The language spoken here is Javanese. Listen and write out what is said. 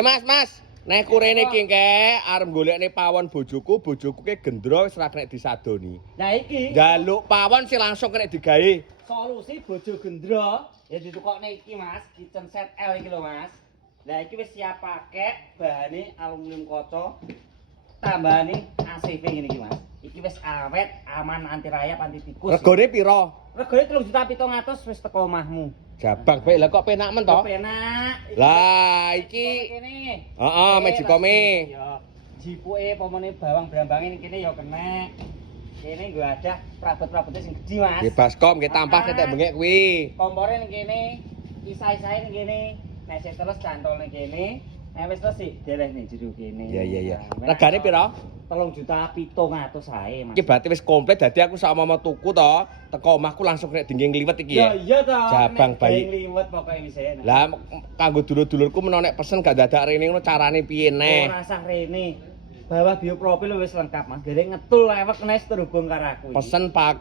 Mas. Nek kurene iki engke arep golekne pawon bojoku ki gendro wis ra kena disadoni. Lah iki Njaluk pawon sing langsung kena digawe. solusi bojo gendro ya ditukokne iki Mas, kitchen set L iki lho Mas. Lah iki wis siap pakai, bahane aluminium kaca. Tambahane ACV ngene iki Mas. Iki wis awet, aman anti rayap, anti tikus. Regane pira? Regane 3.700.000 wis teko omahmu. Jabang bae, lah kok penak men to? Penak. Lah iki kene. heeh, mejikome. Ya. Jipuke pomone bawang brambange kene ya kena. Kene nggo ada prabot-prabote sing gedhi Mas. Nggih baskom, nggih tampah tetek bengek kuwi. Kompore ning kene, isa-isae ning kene. Nek sing terus cantol ning kene, nek wis terus deleh ning jero kene. Iya. Regane pira? 3.700.000 ae Mas. Iki berarti wis komplit dadi aku sak mau tuku to, teko omahku langsung kena dingin ngliwet iki ya. Ya iya to. Jabang bayi. Liwet pokoke wis enak. Lah kanggo dulur-dulurku menawa nek pesen gak dadak rene ngono carane piye neh? Ora usah rene. Bawah biopropil wis lengkap Mas. Dereng ngetul lewek nes terhubung karo aku. Pesen pak